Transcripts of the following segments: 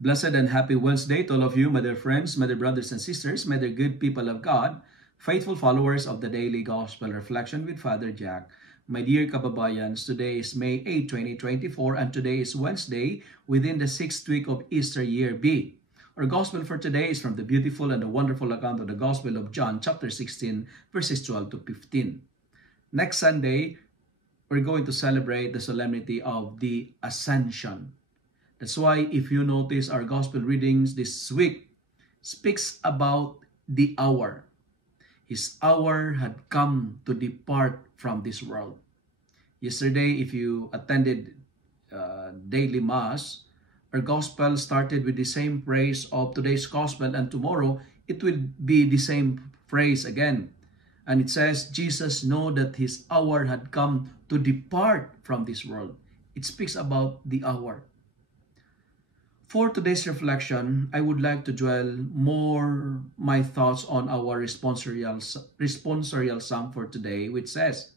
Blessed and happy Wednesday to all of you, my dear friends, my dear brothers and sisters, my dear good people of God, faithful followers of the Daily Gospel Reflection with Father Jack. My dear kababayans, today is May 8, 2024, and today is Wednesday within the 6th week of Easter year B. Our Gospel for today is from the beautiful and the wonderful account of the Gospel of John, chapter 16, verses 12 to 15. Next Sunday, we're going to celebrate the solemnity of the Ascension. That's why if you notice our gospel readings this week speaks about the hour. His hour had come to depart from this world. Yesterday, if you attended daily mass, our gospel started with the same phrase of today's gospel, and tomorrow it will be the same phrase again. And it says, Jesus knew that his hour had come to depart from this world. It speaks about the hour. For today's reflection, I would like to dwell more my thoughts on our responsorial psalm for today, which says,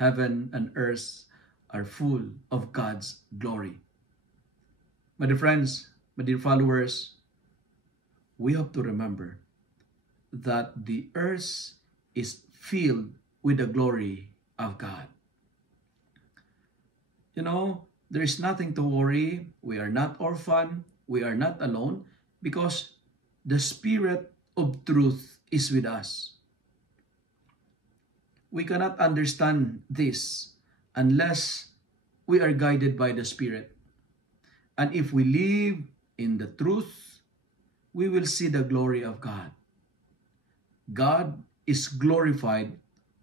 Heaven and earth are full of God's glory. My dear friends, my dear followers, we have to remember that the earth is filled with the glory of God. You know, there is nothing to worry. We are not orphan. We are not alone because the Spirit of truth is with us. We cannot understand this unless we are guided by the Spirit. And if we live in the truth, we will see the glory of God. God is glorified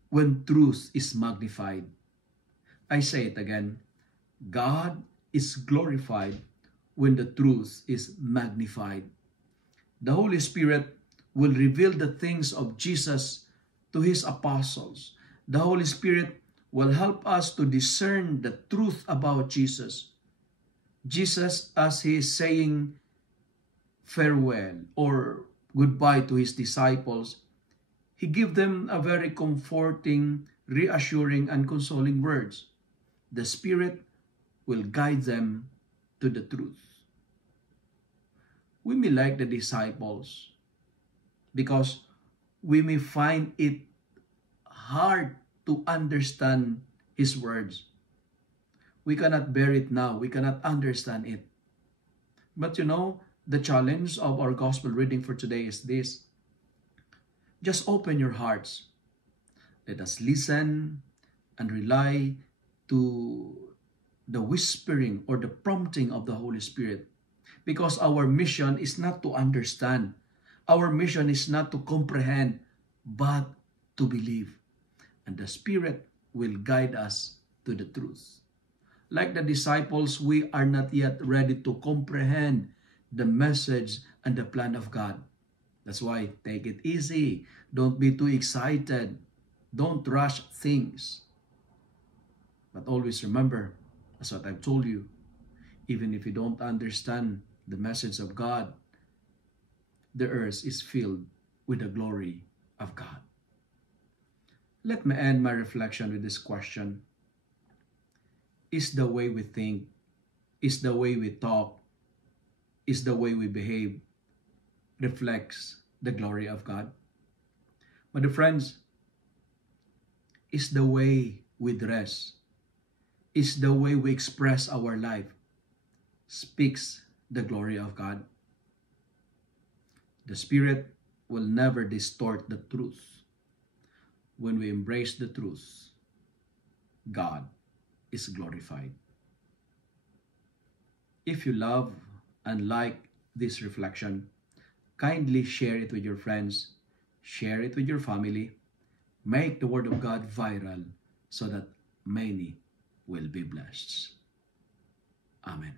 when truth is magnified. I say it again. God is glorified when the truth is magnified. The Holy Spirit will reveal the things of Jesus to his apostles. The Holy Spirit will help us to discern the truth about Jesus. Jesus, as he is saying farewell or goodbye to his disciples, he gave them a very comforting, reassuring, and consoling words. The Spirit will guide them to the truth. We may like the disciples because we may find it hard to understand his words. We cannot bear it now. We cannot understand it. But you know, the challenge of our gospel reading for today is this. Just open your hearts. Let us listen and rely to the whispering or the prompting of the Holy Spirit. Because our mission is not to understand. Our mission is not to comprehend, but to believe. And the Spirit will guide us to the truth. Like the disciples, we are not yet ready to comprehend the message and the plan of God. That's why take it easy. Don't be too excited. Don't rush things. But always remember, that's what I've told you. Even if you don't understand the message of God, the earth is filled with the glory of God. Let me end my reflection with this question. Is the way we think, is the way we talk, is the way we behave, reflects the glory of God? My dear friends, is the way we dress, is the way we express our life, speaks the glory of God? The Spirit will never distort the truth. When we embrace the truth, God is glorified. If you love and like this reflection, kindly share it with your friends, share it with your family, make the Word of God viral so that many will be blessed. Amen.